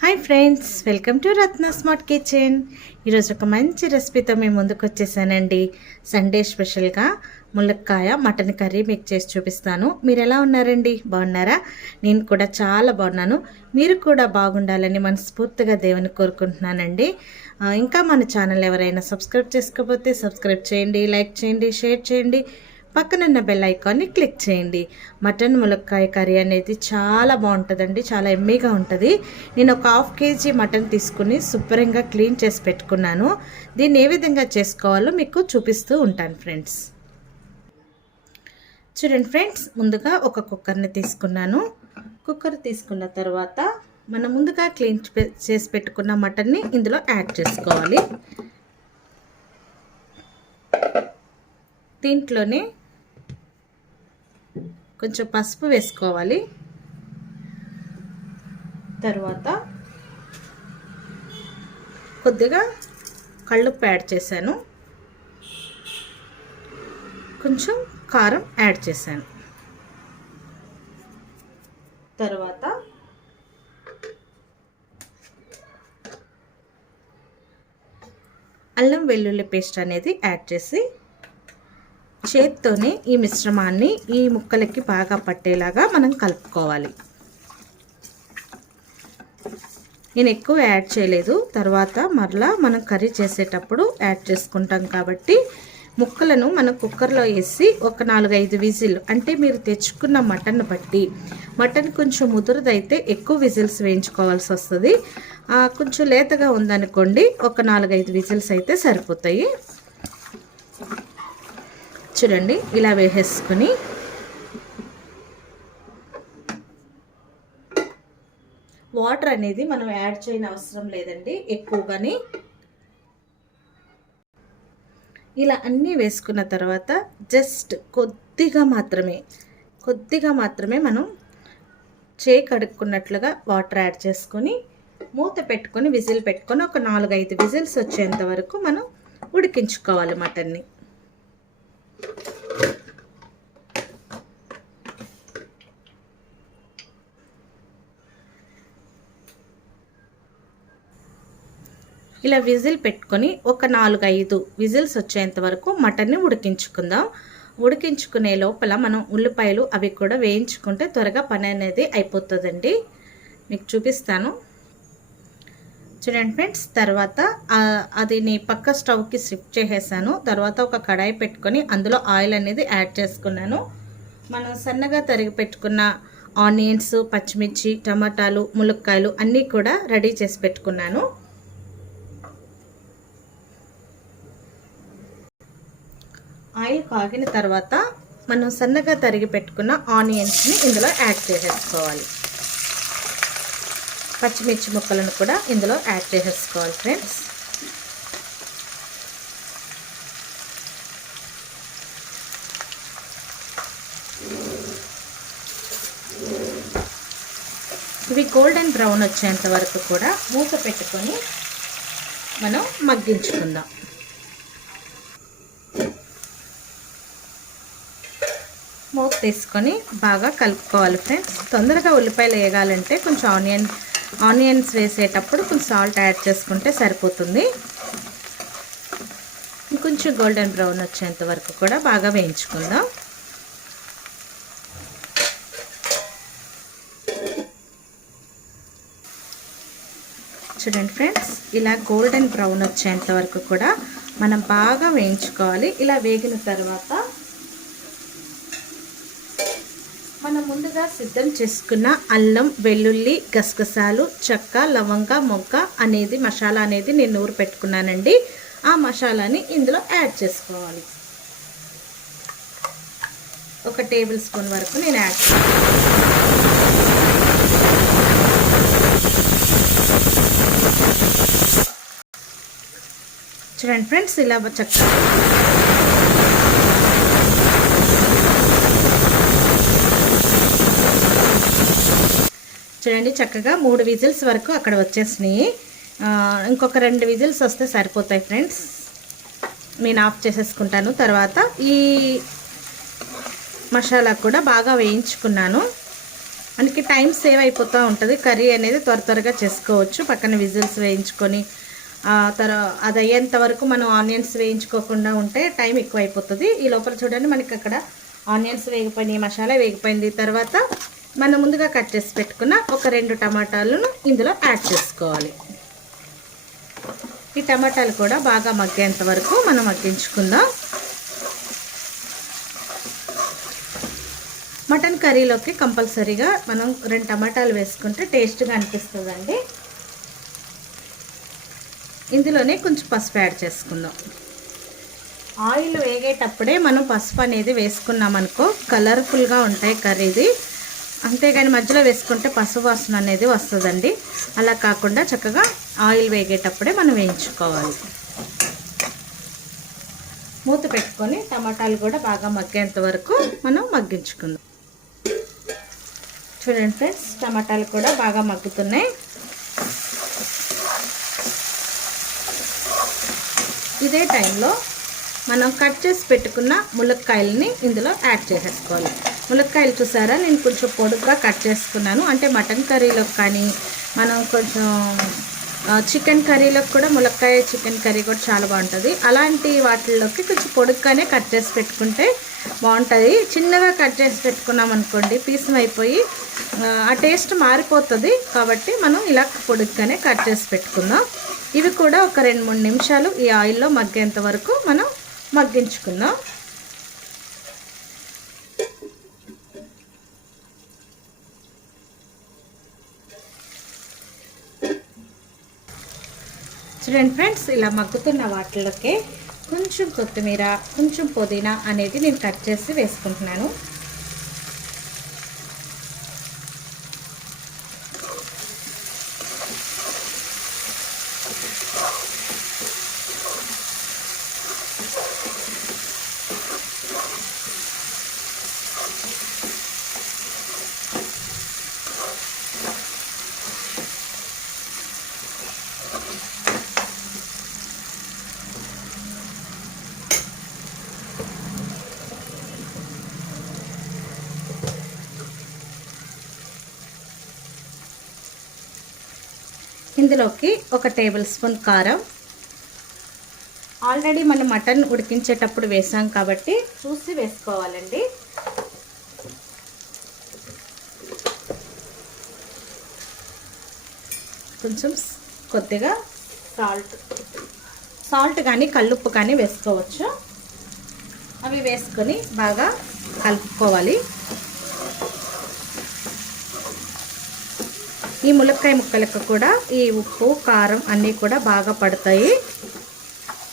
Hi friends, welcome to Ratna smart kitchen. ఈరోజు ఒక మంచి రెసిపీతో మేము ముందుకు వచ్చేసానండి. సండే స్పెషల్గా ములక్కాయ మటన్ కర్రీ మీకు చేసి చూపిస్తాను. మీరు ఎలా ఉన్నారండి? బాగున్నారా? నేను కూడా చాలా బాగున్నాను. మీరు కూడా బాగుండాలని మనస్ఫూర్తిగా దేవుని కోరుకుంటున్నానండి. ఇంకా మన ఛానల్ ఎవరైనా సబ్స్క్రైబ్ చేసుకోకపోతే సబ్స్క్రైబ్ చేయండి, లైక్ చేయండి, షేర్ చేయండి, పక్కనున్న బెల్ ఐకాన్ని క్లిక్ చేయండి. మటన్ ములక్కాయ కర్రీ అనేది చాలా బాగుంటుందండి, చాలా ఎమ్మీగా ఉంటుంది. నేను ఒక 1/2 kg మటన్ తీసుకుని శుభ్రంగా క్లీన్ చేసి పెట్టుకున్నాను. దీన్ని ఏ విధంగా చేసుకోవాలో మీకు చూపిస్తూ ఉంటాను ఫ్రెండ్స్. చూడండి ఫ్రెండ్స్, ముందుగా ఒక కుక్కర్ని తీసుకున్నాను. కుక్కర్ తీసుకున్న తర్వాత మనం ముందుగా క్లీన్ చేసి పెట్టుకున్న మటన్ని ఇందులో యాడ్ చేసుకోవాలి. దీంట్లోనే కొంచెం పసుపు వేసుకోవాలి. తర్వాత కొద్దిగా కల్లుప్పు యాడ్ చేశాను. కొంచెం కారం యాడ్ చేశాను. తర్వాత అల్లం వెల్లుల్లి పేస్ట్ అనేది యాడ్ చేసి చేత్తోనే ఈ మిశ్రమాన్ని ఈ ముక్కలకి బాగా పట్టేలాగా మనం కలుపుకోవాలి. నేను ఎక్కువ యాడ్ చేయలేదు, తర్వాత మరలా మనం కర్రీ చేసేటప్పుడు యాడ్ చేసుకుంటాం కాబట్టి ముక్కలను మనం కుక్కర్లో వేసి ఒక 4-5 విజిల్, అంటే మీరు తెచ్చుకున్న మటన్ బట్టి, మటన్ కొంచెం ముదురుదైతే ఎక్కువ విజిల్స్ వేయించుకోవాల్సి వస్తుంది. కొంచెం లేతగా ఉందనుకోండి, ఒక 4-5 విజిల్స్ అయితే సరిపోతాయి. చూడండి, ఇలా వేసేసుకుని వాటర్ అనేది మనం యాడ్ చేయని అవసరం లేదండి ఎక్కువగాని. ఇలా అన్నీ వేసుకున్న తర్వాత జస్ట్ కొద్దిగా మాత్రమే మనం చేయి కడుక్కున్నట్లుగా వాటర్ యాడ్ చేసుకొని మూత పెట్టుకొని విజిల్ పెట్టుకొని ఒక 4-5 విజిల్స్ వచ్చేంత వరకు మనం ఉడికించుకోవాలి మటన్ని. ఇలా విజిల్ పెట్టుకొని ఒక 4-5 విజిల్స్ వచ్చేంత వరకు మటన్ని ఉడికించుకుందాం. ఉడికించుకునే లోపల మనం ఉల్లిపాయలు అవి కూడా వేయించుకుంటే త్వరగా పని అనేది అయిపోతుందండి. మీకు చూపిస్తాను చూడండి ఫ్రెండ్స్. తర్వాత అది పక్క స్టవ్కి షిఫ్ట్ చేసేసాను. తర్వాత ఒక కడాయి పెట్టుకొని అందులో ఆయిల్ అనేది యాడ్ చేసుకున్నాను. మనం సన్నగా తరిగి పెట్టుకున్న ఆనియన్స్, పచ్చిమిర్చి, టమాటాలు, ములక్కాయలు అన్నీ కూడా రెడీ చేసి పెట్టుకున్నాను. ఆయిల్ కాగిన తర్వాత మనం సన్నగా తరిగి పెట్టుకున్న ఆనియన్స్ని ఇందులో యాడ్ చేసేసుకోవాలి. పచ్చిమిర్చి ముక్కలను కూడా ఇందులో యాడ్ చేసేసుకోవాలి ఫ్రెండ్స్. ఇవి గోల్డెన్ బ్రౌన్ వచ్చేంత వరకు కూడా మూత పెట్టుకొని మనం మగ్గించుకుందాం. మూత తీసుకొని బాగా కలుపుకోవాలి ఫ్రెండ్స్. తొందరగా ఉల్లిపాయలు వేయాలంటే కొంచెం ఆనియన్స్ వేసేటప్పుడు కొంచెం సాల్ట్ యాడ్ చేసుకుంటే సరిపోతుంది. ఇంకొంచెం గోల్డెన్ బ్రౌన్ వచ్చేంత వరకు కూడా బాగా వేయించుకుందాం. చూడండి ఫ్రెండ్స్, ఇలా గోల్డెన్ బ్రౌన్ వచ్చేంత వరకు కూడా మనం బాగా వేయించుకోవాలి. ఇలా వేగిన తర్వాత మనం ముందుగా సిద్ధం చేసుకున్న అల్లం, వెల్లుల్లి, గసగసాలు, చెక్క, లవంగ, మొగ్గ అనేది మసాలా అనేది నేను నూరు పెట్టుకున్నానండి. ఆ మసాలాని ఇందులో యాడ్ చేసుకోవాలి. 1 టేబుల్ స్పూన్ వరకు నేను యాడ్ చేస్తాను. చూడండి ఫ్రెండ్స్, ఇలా చక్కగా చూడండి, చక్కగా 3 విజిల్స్ వరకు అక్కడ వచ్చేసినాయి. ఇంకొక 2 విజిల్స్ వస్తే సరిపోతాయి ఫ్రెండ్స్. నేను ఆఫ్ చేసేసుకుంటాను. తర్వాత ఈ మసాలా కూడా బాగా వేయించుకున్నాను. మనకి టైం సేవ్ అయిపోతూ ఉంటుంది. కర్రీ అనేది త్వరగా చేసుకోవచ్చు. పక్కన విజిల్స్ వేయించుకొని అది అయ్యేంత వరకు మనం ఆనియన్స్ వేయించుకోకుండా ఉంటే టైం ఎక్కువ అయిపోతుంది. ఈ లోపల చూడండి మనకి అక్కడ ఆనియన్స్ వేగిపోయినాయి, మసాలా వేగిపోయింది. తర్వాత మనం ముందుగా కట్ చేసి పెట్టుకున్న ఒక 2 టమాటాలను ఇందులో యాడ్ చేసుకోవాలి. ఈ టమాటాలు కూడా బాగా మగ్గేంత వరకు మనం మగ్గించుకుందాం. మటన్ కర్రీలోకి కంపల్సరీగా మనం 2 టమాటాలు వేసుకుంటే టేస్ట్గా అనిపిస్తుందండి. ఇందులోనే కొంచెం పసుపు యాడ్ చేసుకుందాం. ఆయిల్ వేగేటప్పుడే మనం పసుపు అనేది వేసుకున్నామనుకో కలర్ఫుల్గా ఉంటాయి కర్రీది. అంతేగాని మధ్యలో వేసుకుంటే పసుపు వాసన అనేది వస్తుందండి. అలా కాకుండా చక్కగా ఆయిల్ వేగేటప్పుడే మనం వేయించుకోవాలి. మూత పెట్టుకొని టమాటాలు కూడా బాగా మగ్గేంత వరకు మనం మగ్గించుకుందాం. చూడండి ఫ్రెండ్స్, టమాటాలు కూడా బాగా మగ్గుతున్నాయి. ఇదే టైంలో మనం కట్ చేసి పెట్టుకున్న ములక్కాయలని ఇందులో యాడ్ చేసేసుకోవాలి. ములక్కాయలు చూసారా, నేను కొంచెం పొడుగ్గా కట్ చేసుకున్నాను. అంటే మటన్ కర్రీలోకి కానీ మనం కొంచెం చికెన్ కర్రీలోకి కూడా ములక్కాయ చికెన్ కర్రీ కూడా చాలా బాగుంటుంది. అలాంటి వాటిల్లోకి కొంచెం పొడుగ్గానే కట్ చేసి పెట్టుకుంటే బాగుంటుంది. చిన్నగా కట్ చేసి పెట్టుకున్నాం అనుకోండి పీసం అయిపోయి ఆ టేస్ట్ మారిపోతుంది. కాబట్టి మనం ఇలా పొడుగ్గానే కట్ చేసి పెట్టుకుందాం. ఇవి కూడా ఒక 2-3 నిమిషాలు ఈ ఆయిల్లో మగ్గేంత వరకు మనం మగ్గించుకుందాం. చూడండి ఫ్రెండ్స్, ఇలా మగ్గుతున్న వాటిలోకి కొంచెం కొత్తిమీర, కొంచెం పుదీనా అనేది నేను కట్ చేసి వేసుకుంటున్నాను. ఇందులోకి ఒక టేబుల్ స్పూన్ కారం. ఆల్రెడీ మనం మటన్ ఉడికించేటప్పుడు వేసాం కాబట్టి చూసి వేసుకోవాలండి. కొంచెం కొద్దిగా సాల్ట్ కానీ కల్లుప్పు కానీ వేసుకోవచ్చు. అవి వేసుకొని బాగా కలుపుకోవాలి. ఈ ములక్కాయ ముక్కలకు కూడా ఈ ఉప్పు కారం అన్నీ కూడా బాగా పడతాయి.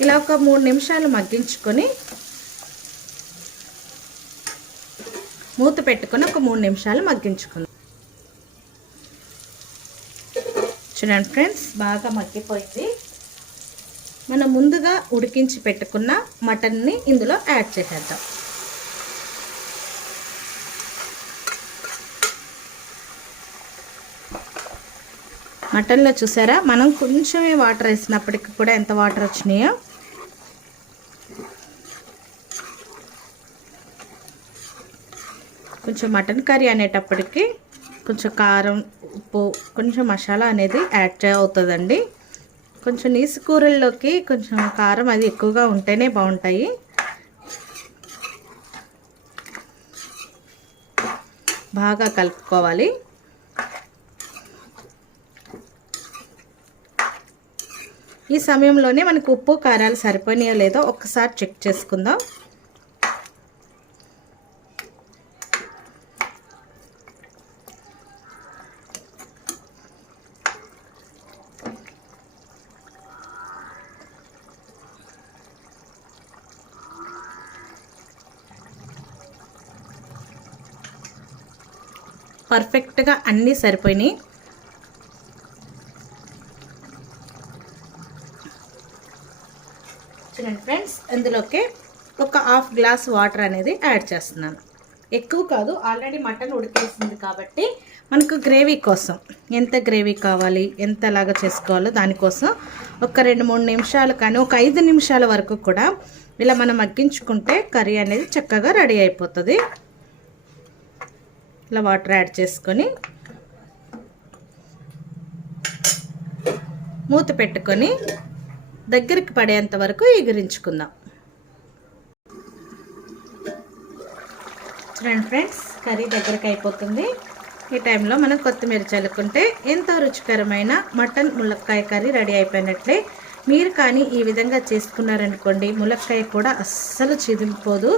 ఇలా ఒక 3 నిమిషాలు మగ్గించుకొని మూత పెట్టుకొని ఒక 3 నిమిషాలు మగ్గించుకుందాం. చూడండి ఫ్రెండ్స్, బాగా మగ్గిపోయింది. మనం ముందుగా ఉడికించి పెట్టుకున్న మటన్ని ఇందులో యాడ్ చేసేద్దాం. మటన్లో చూసారా మనం కొంచెమే వాటర్ వేసినప్పటికి కూడా ఎంత వాటర్ వచ్చినాయో. కొంచెం మటన్ కర్రీ అనేటప్పటికి కొంచెం కారం, ఉప్పు, కొంచెం మసాలా అనేది యాడ్ అవుతుందండి. కొంచెం నీసు కూరల్లోకి కొంచెం కారం అది ఎక్కువగా ఉంటేనే బాగుంటాయి. బాగా కలుపుకోవాలి. ఈ సమయంలోనే మనకు ఉప్పు కారాలు సరిపోయినాయో లేదో ఒక్కసారి చెక్ చేసుకుందాం. పర్ఫెక్ట్గా అన్నీ సరిపోయినాయి. చూడండి ఫ్రెండ్స్, ఇందులోకి ఒక 1/2 గ్లాస్ వాటర్ అనేది యాడ్ చేస్తున్నాను. ఎక్కువ కాదు, ఆల్రెడీ మటన్ ఉడికేసింది కాబట్టి మనకు గ్రేవీ కోసం ఎంత గ్రేవీ కావాలి, ఎంతలాగా చేసుకోవాలో దానికోసం ఒక 2-3 నిమిషాలు కానీ ఒక 5 నిమిషాల వరకు కూడా ఇలా మనం మగ్గించుకుంటే కర్రీ అనేది చక్కగా రెడీ అయిపోతుంది. ఇలా వాటర్ యాడ్ చేసుకొని మూత పెట్టుకొని దగ్గరికి పడేంత వరకు ఎగిరించుకుందాం. చూడండి ఫ్రెండ్స్, కర్రీ దగ్గరికి అయిపోతుంది. ఈ టైంలో మనం కొత్తిమీర చల్లుకుంటే ఎంతో రుచికరమైన మటన్ ములక్కాయ కర్రీ రెడీ అయిపోయినట్లే. మీరు కానీ ఈ విధంగా చేసుకున్నారనుకోండి, ములక్కాయ కూడా అస్సలు చిదిపోదు,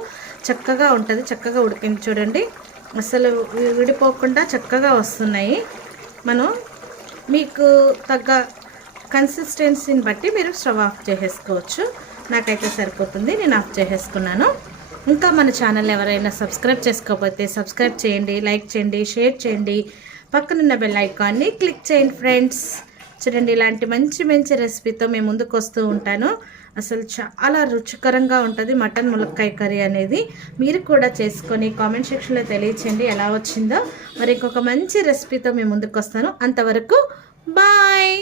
చక్కగా ఉంటుంది. చక్కగా ఉడికింది చూడండి, అస్సలు విడిపోకుండా చక్కగా వస్తున్నాయి. మనం మీకు తగ్గ కన్సిస్టెన్సీని బట్టి మీరు స్టవ్ ఆఫ్ చేసేసుకోవచ్చు. నాకైతే సరిపోతుంది, నేను ఆఫ్ చేసేసుకున్నాను. ఇంకా మన ఛానల్ ఎవరైనా సబ్స్క్రైబ్ చేసుకోకపోతే సబ్స్క్రైబ్ చేయండి, లైక్ చేయండి, షేర్ చేయండి, పక్కనున్న బెల్ ఐకాన్ని క్లిక్ చేయండి ఫ్రెండ్స్. చూడండి, ఇలాంటి మంచి మంచి రెసిపీతో మేము ముందుకు వస్తూ ఉంటాను. అసలు చాలా రుచికరంగా ఉంటుంది మటన్ ములక్కాయ కర్రీ అనేది. మీరు కూడా చేసుకొని కామెంట్ సెక్షన్లో తెలియచేయండి ఎలా వచ్చిందో. మరి ఇంకొక మంచి రెసిపీతో మేము ముందుకు వస్తాను. అంతవరకు బాయ్.